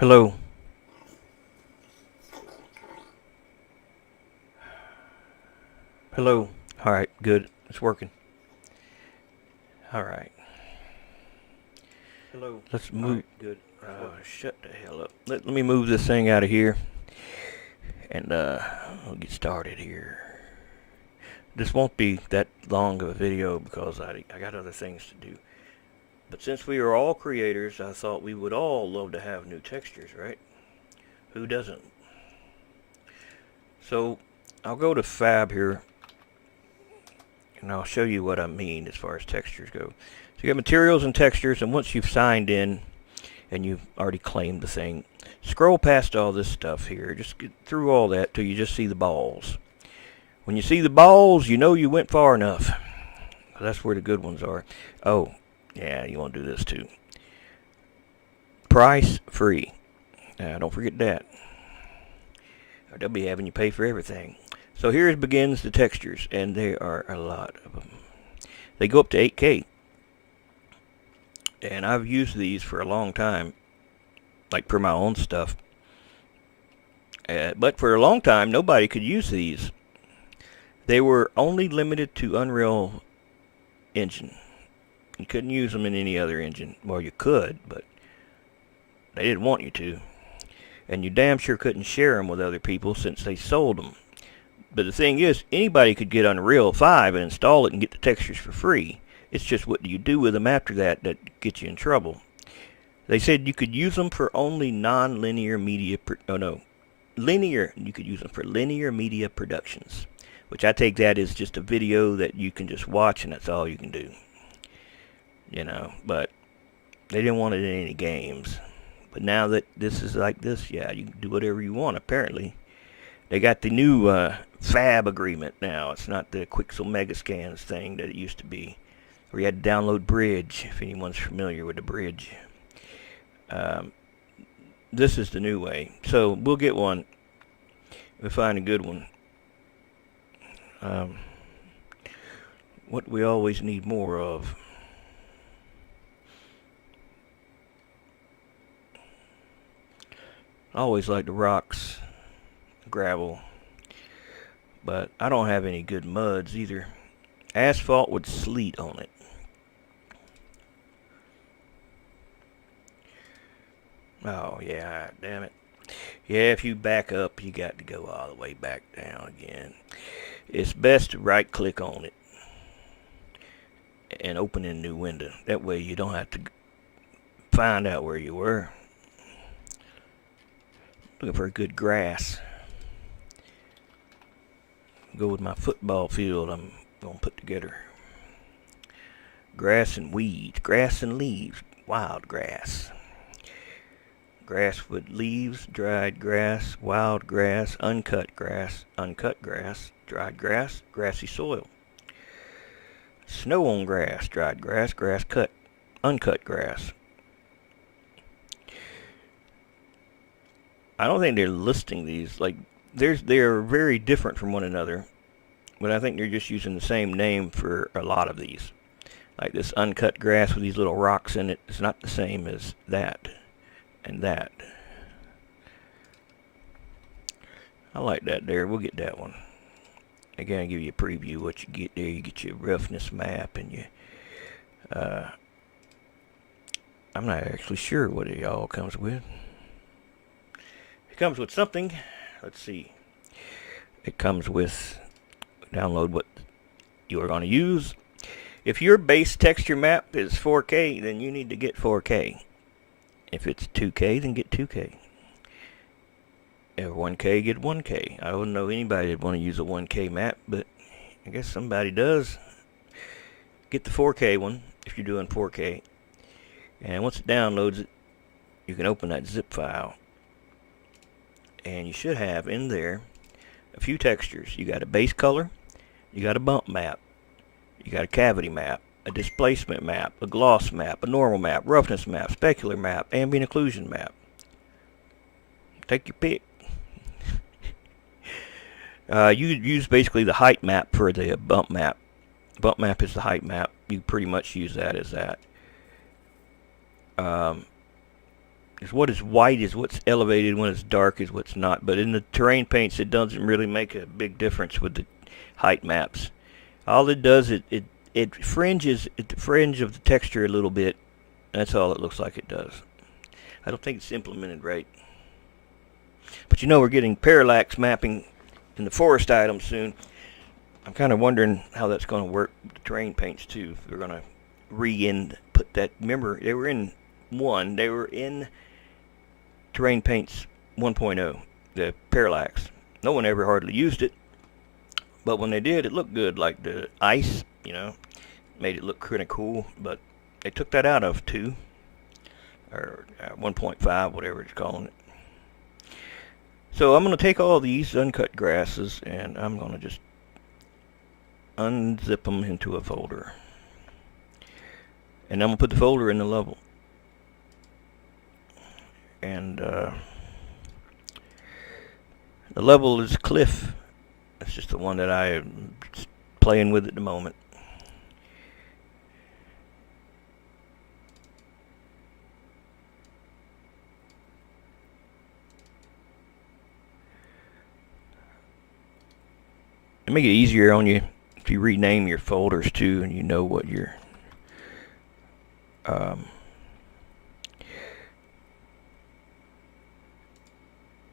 Hello. Hello. All right, good. It's working. All right. Hello. Let's All move. right, good. Shut the hell up. Let me move this thing out of here, and we'll get started here. This won't be that long of a video because I got other things to do. But since we are all creators, I thought we would all love to have new textures, right? Who doesn't? So I'll go to Fab here, and I'll show you what I mean as far as textures go. So you got materials and textures, and once you've signed in and you've already claimed the thing, scroll past all this stuff here. Just get through all that till you just see the balls. When you see the balls, you know you went far enough. That's where the good ones are. Oh, yeah, you want to do this too. Price free. Don't forget that. Or they'll be having you pay for everything. So here begins the textures, and there are a lot of them. They go up to 8K. And I've used these for a long time, like for my own stuff. But for a long time, nobody could use these. They were only limited to Unreal Engine. You couldn't use them in any other engine. Well, you could, but they didn't want you to. And you damn sure couldn't share them with other people since they sold them. But the thing is, anybody could get Unreal 5 and install it and get the textures for free. It's just what you do with them after that gets you in trouble. They said you could use them for only non-linear media. Linear. You could use them for linear media productions, which I take that as just a video that you can just watch and that's all you can do. You know, but they didn't want it in any games. But now that this is like this, yeah, you can do whatever you want. Apparently, they got the new Fab agreement now. It's not the Quixel Megascans thing that it used to be, where you had to download Bridge, if anyone's familiar with the Bridge. This is the new way. So we'll get one. We'll find a good one. What we always need more of. I always like the rocks, gravel, but I don't have any good muds either. Asphalt with sleet on it. Oh, yeah, damn it. Yeah, if you back up, you got to go all the way back down again. It's best to right-click on it and open a new window. That way you don't have to find out where you were. Looking for a good grass. Go with my football field I'm going to put together. Grass and weeds. Grass and leaves. Wild grass. Grass with leaves. Dried grass. Wild grass. Uncut grass. Uncut grass. Dried grass. Grassy soil. Snow on grass. Dried grass. Grass cut. Uncut grass. I don't think they're listing these. Like, they're very different from one another. But I think they're just using the same name for a lot of these. Like this uncut grass with these little rocks in it. It's not the same as that and that. I like that there. We'll get that one. Again, I'll give you a preview of what you get there. You get your roughness map and you... I'm not actually sure what it all comes with. It comes with something. Let's see. It comes with... Download what you are going to use. If your base texture map is 4K, then you need to get 4K. If it's 2K, then get 2K. If 1K, get 1K. I wouldn't know anybody that want to use a 1K map, but I guess somebody does. Get the 4K one if you're doing 4K. And once it downloads it, you can open that zip file. And you should have in there a few textures. You got a base color. You got a bump map, you got a cavity map, a displacement map, a gloss map, a normal map, roughness map, specular map, ambient occlusion map. Take your pick. You use basically the height map for the bump map. Bump map is the height map. You pretty much use that as that. Is what is white is what's elevated, when it's dark is what's not. But in the terrain paints, it doesn't really make a big difference with the height maps. All it does, it fringes at the fringe of the texture a little bit. That's all it looks like it does. I don't think it's implemented right. But you know, we're getting parallax mapping in the forest items soon. I'm kind of wondering how that's going to work with the terrain paints too. If they're going to put that. Remember, they were in terrain paints 1.0, the parallax. No one ever hardly used it, but when they did, it looked good. Like the ice, made it look kind of cool. But they took that out of 2 or 1.5, whatever it's calling it. So I'm going to take all these uncut grasses and I'm going to just unzip them into a folder. And I'm going to put the folder in the level. And the level is Cliff. That's just the one that I'm playing with at the moment. It make it easier on you if you rename your folders too, and you know what your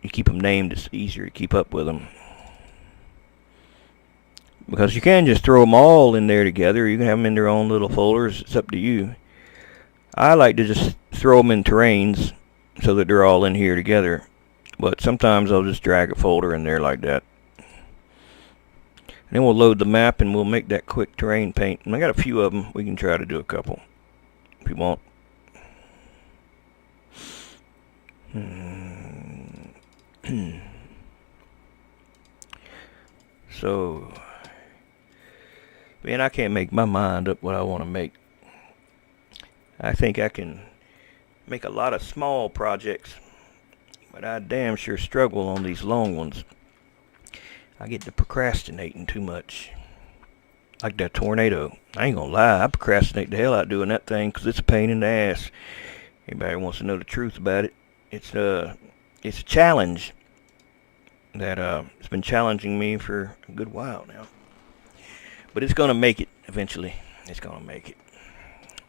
you keep them named. It's easier to keep up with them, because you can just throw them all in there together. You can have them in their own little folders. It's up to you. I like to just throw them in terrains so that they're all in here together, but sometimes I'll just drag a folder in there like that. And then we'll load the map and we'll make that quick terrain paint. And I got a few of them. We can try to do a couple if you want. So, man, I can't make my mind up what I want to make. I think I can make a lot of small projects, but I damn sure struggle on these long ones. I get to procrastinating too much. Like that tornado. I ain't gonna lie, I procrastinate the hell out doing that thing because it's a pain in the ass. Anybody wants to know the truth about it? It's a challenge that it's been challenging me for a good while now. But it's gonna make it eventually. It's gonna make it.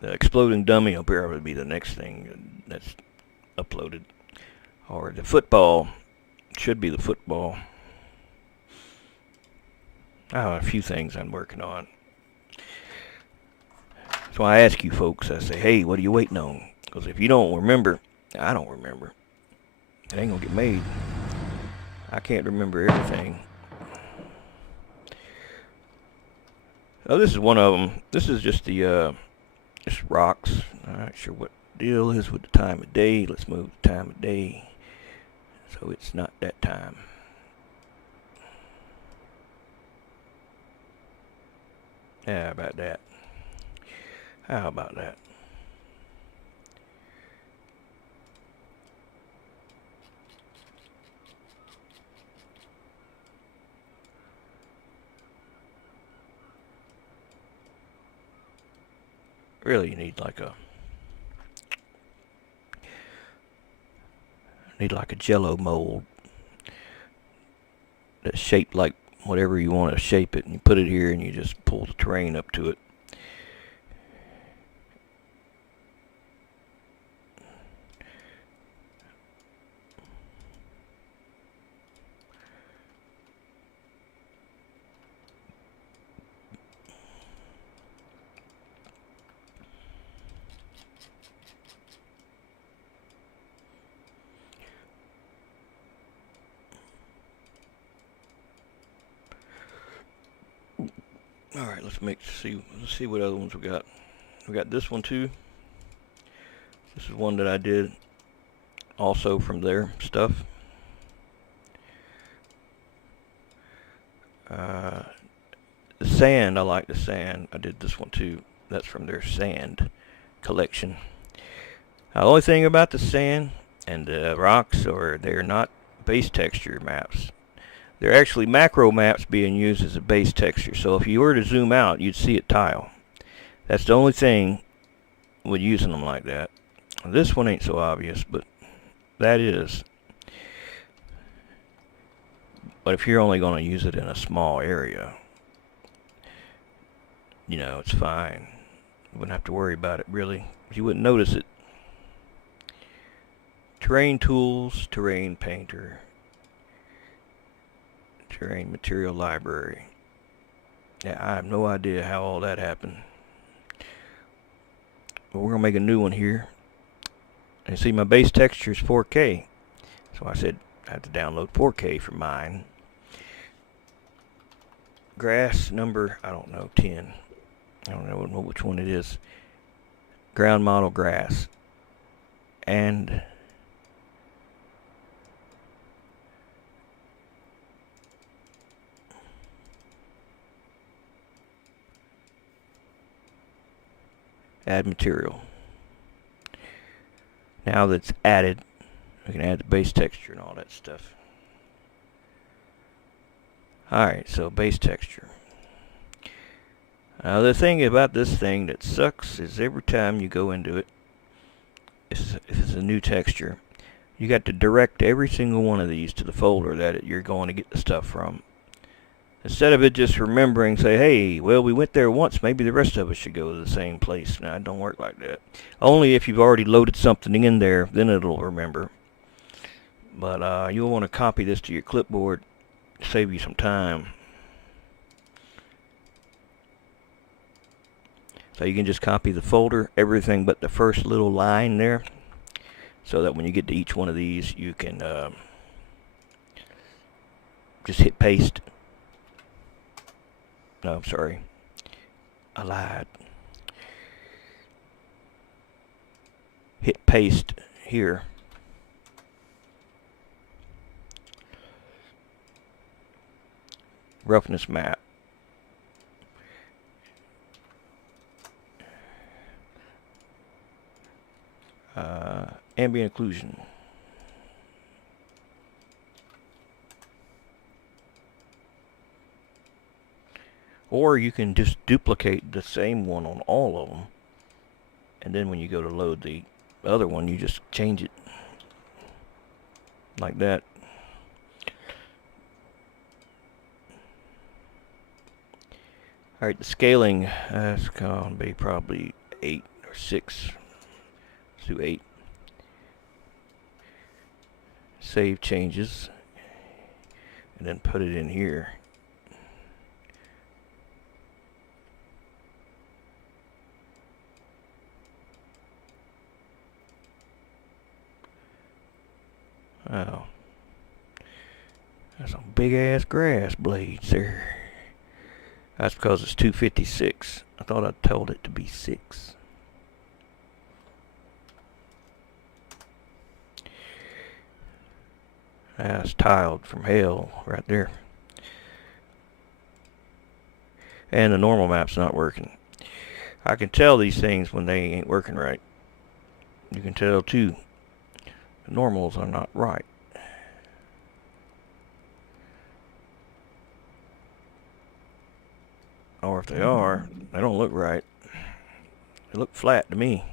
The exploding dummy will probably be the next thing that's uploaded. Or the football. Should be the football. I have a few things I'm working on. So I ask you folks, I say, hey, what are you waiting on? Because if you don't remember, I don't remember. It ain't gonna get made. I can't remember everything. Oh, this is one of them. This is just the, just rocks. I'm not sure what the deal is with the time of day. Let's move the time of day so it's not that time. How about that? How about that? Really, you need like a jello mold that's shaped like whatever you want to shape it, and you put it here and you just pull the terrain up to it. All right, let's see what other ones we got. We got this one too. This is one that I did also from their stuff. The sand, I like the sand. I did this one too. That's from their sand collection. Now, the only thing about the sand and the rocks are they're not base texture maps. They're actually macro maps being used as a base texture. So if you were to zoom out, you'd see it tile. That's the only thing with using them like that. This one ain't so obvious, but that is. But if you're only going to use it in a small area, you know, it's fine. You wouldn't have to worry about it, really. You wouldn't notice it. Terrain tools, terrain painter, terrain material library. Yeah, I have no idea how all that happened. But we're going to make a new one here. And see, my base texture is 4K. So I said I have to download 4K for mine. Grass number, I don't know, 10. I don't know which one it is. Ground model grass. And add material. Now that it's added, we can add the base texture and all that stuff. Alright, so base texture. Now the thing about this thing that sucks is every time you go into it, if it's a new texture, you got to direct every single one of these to the folder that you're going to get the stuff from. Instead of it just remembering, say, hey, well, we went there once, maybe the rest of us should go to the same place. Now, it don't work like that. Only if you've already loaded something in there, then it'll remember. But you'll want to copy this to your clipboard, save you some time. So you can just copy the folder, everything but the first little line there, so that when you get to each one of these, you can just hit paste. No, I'm sorry. I lied. Hit paste here. Roughness map. Ambient occlusion. Or you can just duplicate the same one on all of them, and then when you go to load the other one, you just change it like that. Alright, the scaling is going to be probably 8 or 6. Let's do 8. Save changes, and then put it in here. Oh, that's some big ass grass blades there. That's because it's 256. I thought I told it to be 6. That's tiled from hell right there. And the normal map's not working. I can tell these things when they ain't working right. You can tell too. The normals are not right. Or if they are, they don't look right. They look flat to me.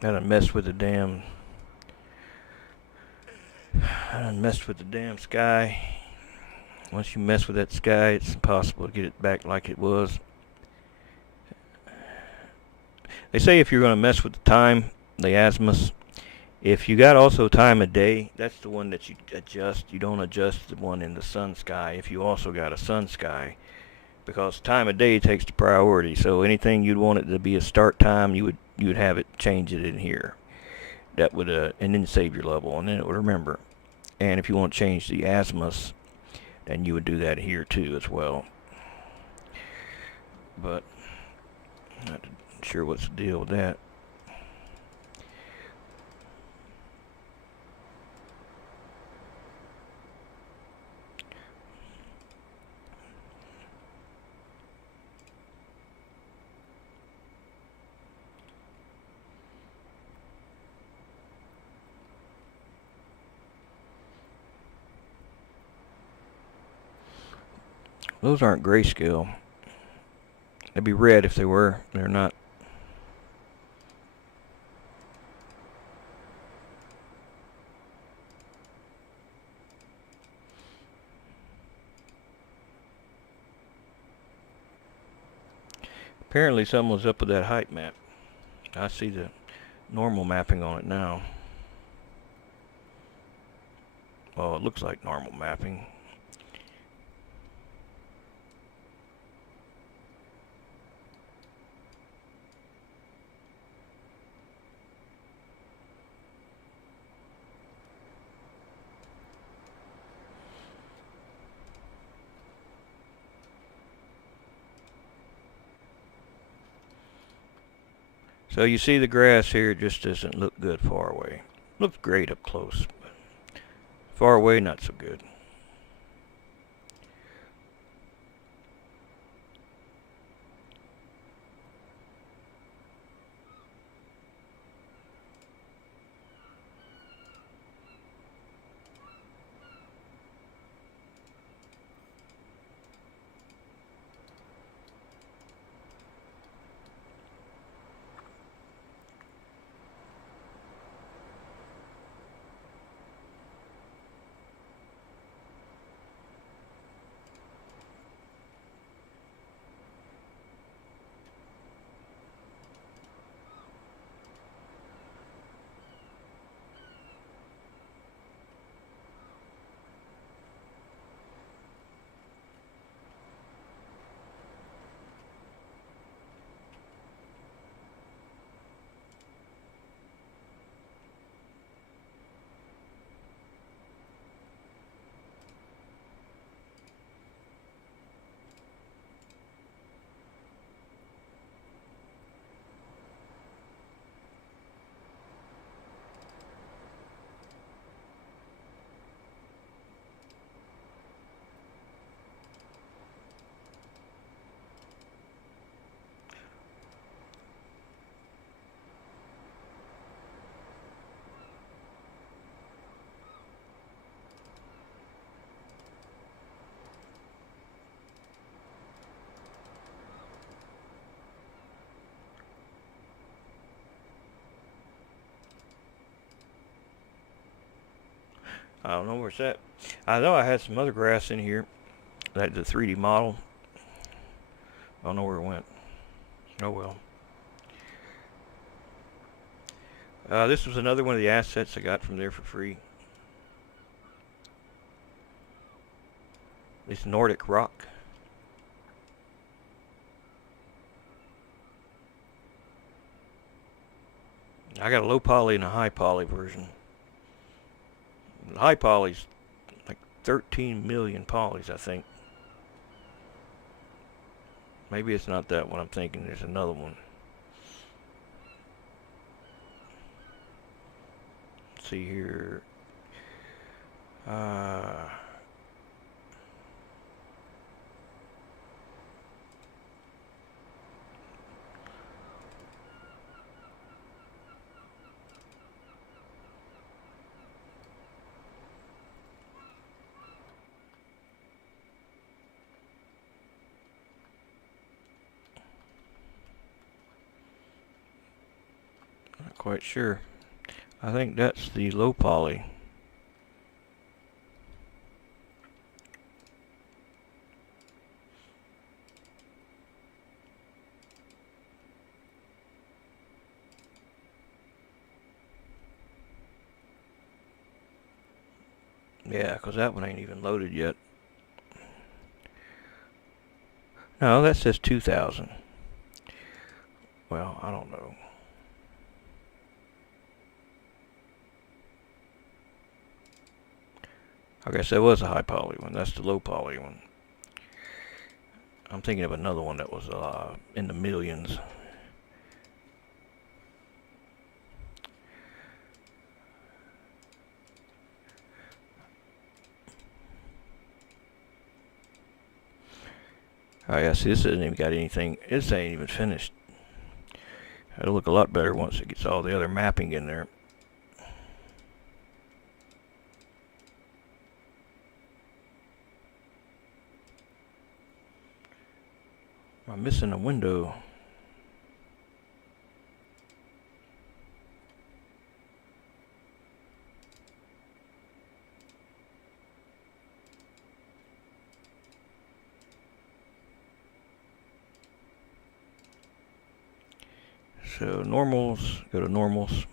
I done messed with the damn sky. Once you mess with that sky, it's impossible to get it back like it was. They say if you're going to mess with the time, the azimuth, if you got also time of day, that's the one that you adjust. You don't adjust the one in the sun sky if you also got a sun sky, because time of day takes the priority. So anything you'd want it to be a start time, you would have it change it in here. That would and then save your level, and then it would remember. And if you want to change the azimuth, then you would do that here too as well. but not sure what's the deal with that. Those aren't grayscale. They'd be red if they were. They're not. Apparently something was up with that height map. I see the normal mapping on it now. Well, it looks like normal mapping. So you see the grass here just doesn't look good far away. Looks great up close, but far away not so good. I don't know where it's at. I know I had some other grass in here. That the 3D model. I don't know where it went. Oh well. This was another one of the assets I got from there for free. This Nordic rock. I got a low poly and a high poly version. The high poly's like 13 million polys, I think. Maybe it's not that one I'm thinking. There's another one. Let's see here. Not quite sure. I think that's the low poly. Yeah, because that one ain't even loaded yet. No, that says 2000. Well, I don't know. I guess that was a high poly one. That's the low poly one. I'm thinking of another one that was in the millions. Oh yeah, see, this hasn't even got anything. This ain't even finished. It'll look a lot better once it gets all the other mapping in there. I'm missing a window. So normals, go to normals.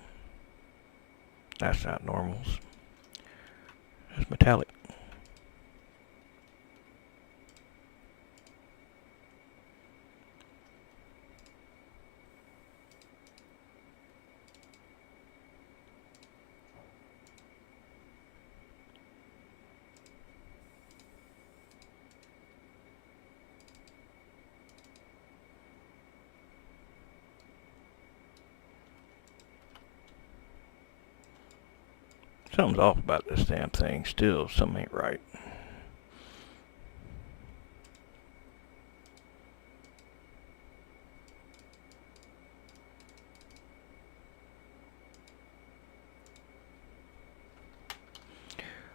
That's not normals. That's metallic. Something's off about this damn thing. Still, something ain't right.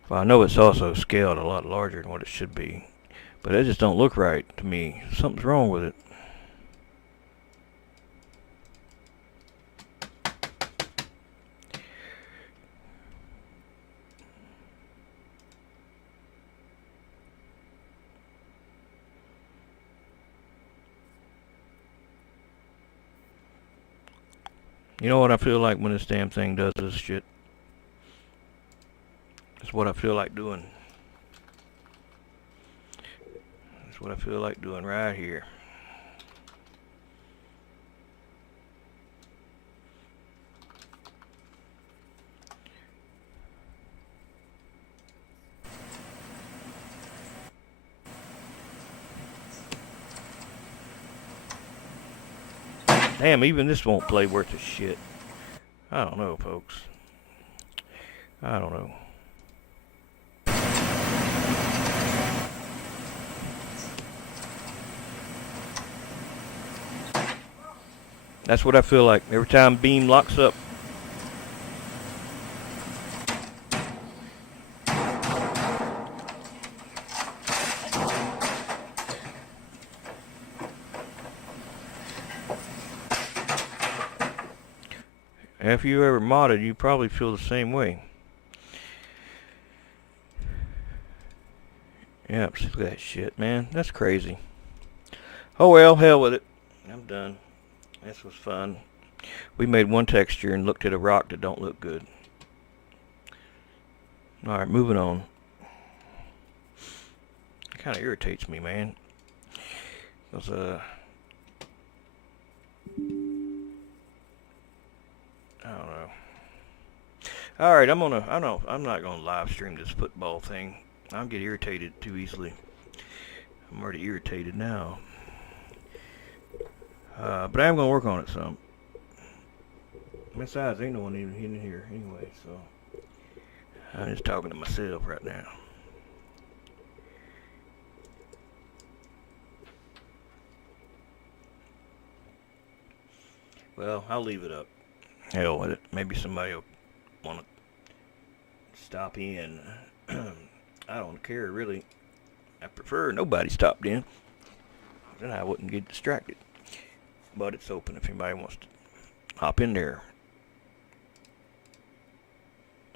Well, I know it's also scaled a lot larger than what it should be, but it just don't look right to me. Something's wrong with it. You know what I feel like when this damn thing does this shit? That's what I feel like doing. That's what I feel like doing right here. Damn, even this won't play worth a shit. I don't know, folks. I don't know. That's what I feel like every time beam locks up. If you ever modded, you probably feel the same way. Yep, look at that shit, man. That's crazy. Oh well, hell with it. I'm done. This was fun. We made one texture and looked at a rock that don't look good. Alright, moving on. It kind of irritates me, man. Because, I don't know. Alright, I'm not gonna live stream this football thing. I'll get irritated too easily. I'm already irritated now. But I am gonna work on it some. Besides, ain't no one even in here anyway, so I'm just talking to myself right now. Well, I'll leave it up. Hell with it. Maybe somebody will want to stop in. I don't care, really. I prefer nobody stopped in. Then I wouldn't get distracted. But it's open if anybody wants to hop in there.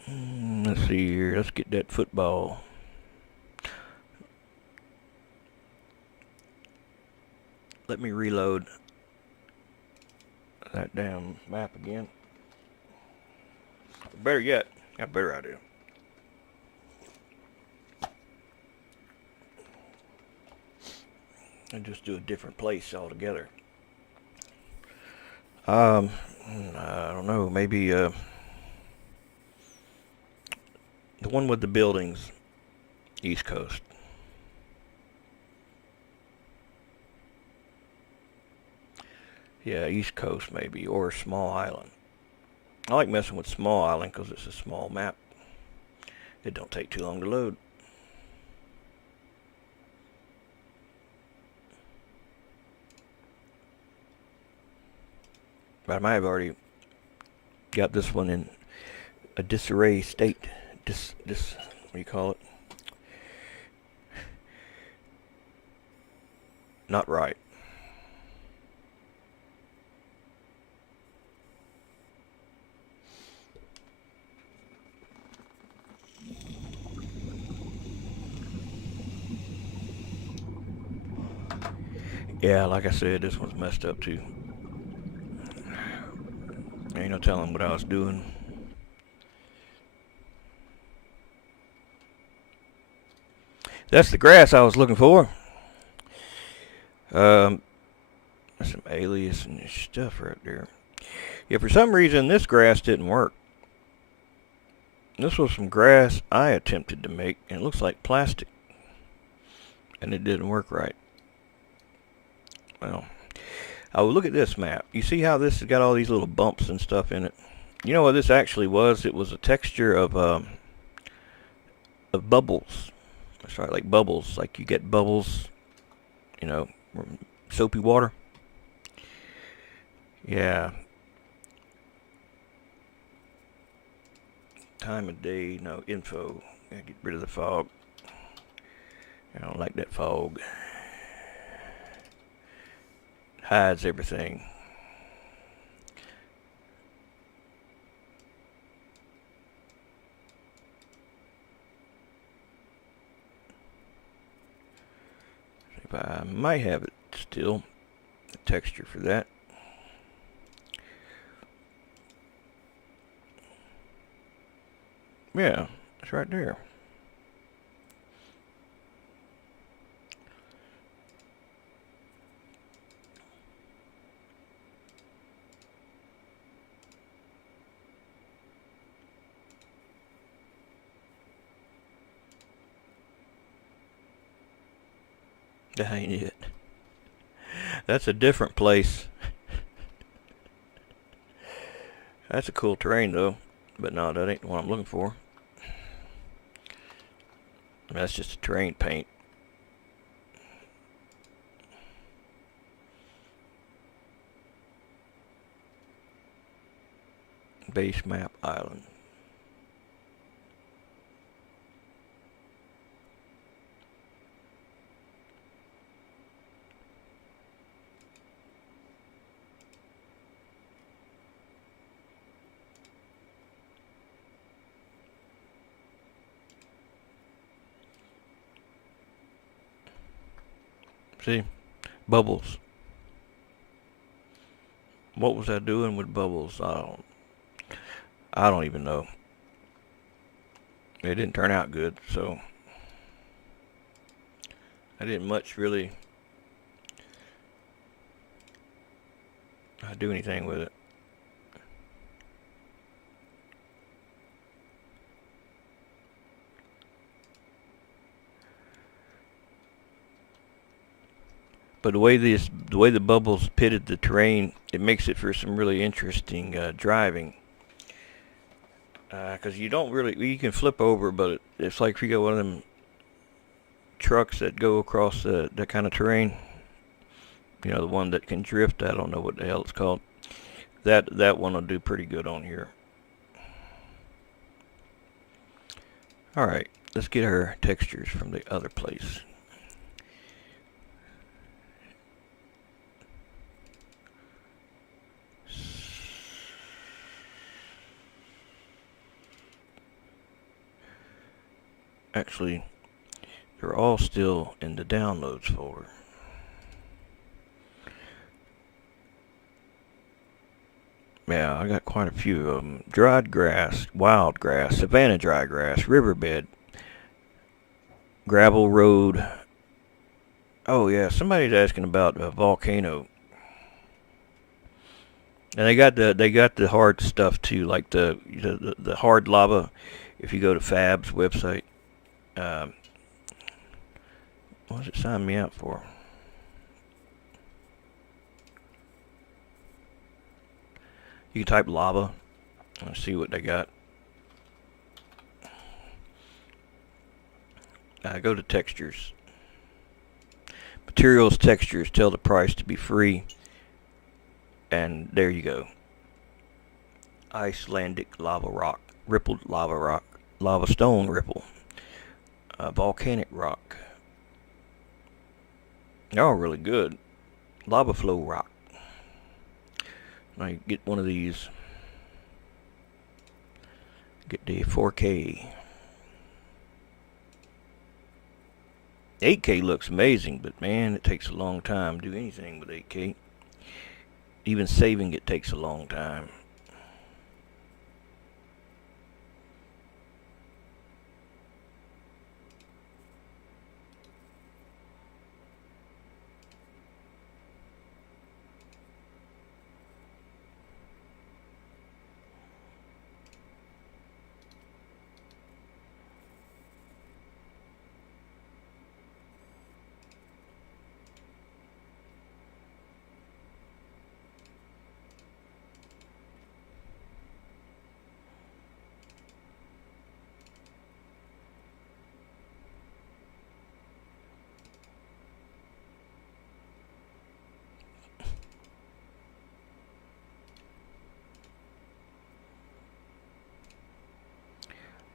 Let's see here. Let's get that football. Let me reload that damn map again. Better yet, got a better idea. And just do a different place altogether. I don't know, maybe the one with the buildings, East Coast. Yeah, East Coast maybe, or Small Island. I like messing with Small Island because it's a small map. It don't take too long to load. But I might have already got this one in a disarray state. What do you call it? Not right. Yeah, like I said, this one's messed up too. Ain't no telling what I was doing. That's the grass I was looking for. There's some alias and stuff right there. Yeah, for some reason this grass didn't work. This was some grass I attempted to make, and it looks like plastic. And it didn't work right. Well, oh, look at this map. You see how this has got all these little bumps and stuff in it? You know what this actually was? It was a texture of bubbles. That's right, like bubbles. Like you get bubbles, you know, from soapy water. Yeah. Time of day, no info. Gotta get rid of the fog. I don't like that fog. Hides everything. If I might have it still, the texture for that. Yeah, it's right there. That ain't it. That's a different place. That's a cool terrain though. But no, that ain't the one I'm looking for. That's just a terrain paint. Base map island. See? Bubbles. What was I doing with bubbles? I don't even know. It didn't turn out good, so I didn't much really do anything with it. But the way the bubbles pitted the terrain, it makes it for some really interesting driving. Because you don't really, you can flip over, but it's like if you got one of them trucks that go across that kind of terrain. You know, the one that can drift. I don't know what the hell it's called. That one will do pretty good on here. All right, let's get our textures from the other place. Actually, they're all still in the downloads folder. Yeah, I got quite a few of them. Dried grass, wild grass, savanna dry grass, riverbed, gravel road. Oh yeah, somebody's asking about a volcano. And they got the hard stuff too, like the hard lava. If you go to Fab's website, what does it sign me out for? You can type lava and see what they got. Go to textures. Materials, textures, tell the price to be free. And there you go. Icelandic lava rock, rippled lava rock, lava stone ripple, volcanic rock. They're all really good. Lava flow rock. Now you get one of these. Get the 4K. 8K looks amazing, but man, it takes a long time to do anything with 8K. Even saving it takes a long time.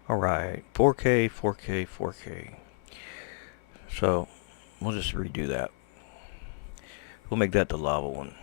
Alright, 4K, 4K, 4K. So, we'll just redo that. We'll make that the lava one.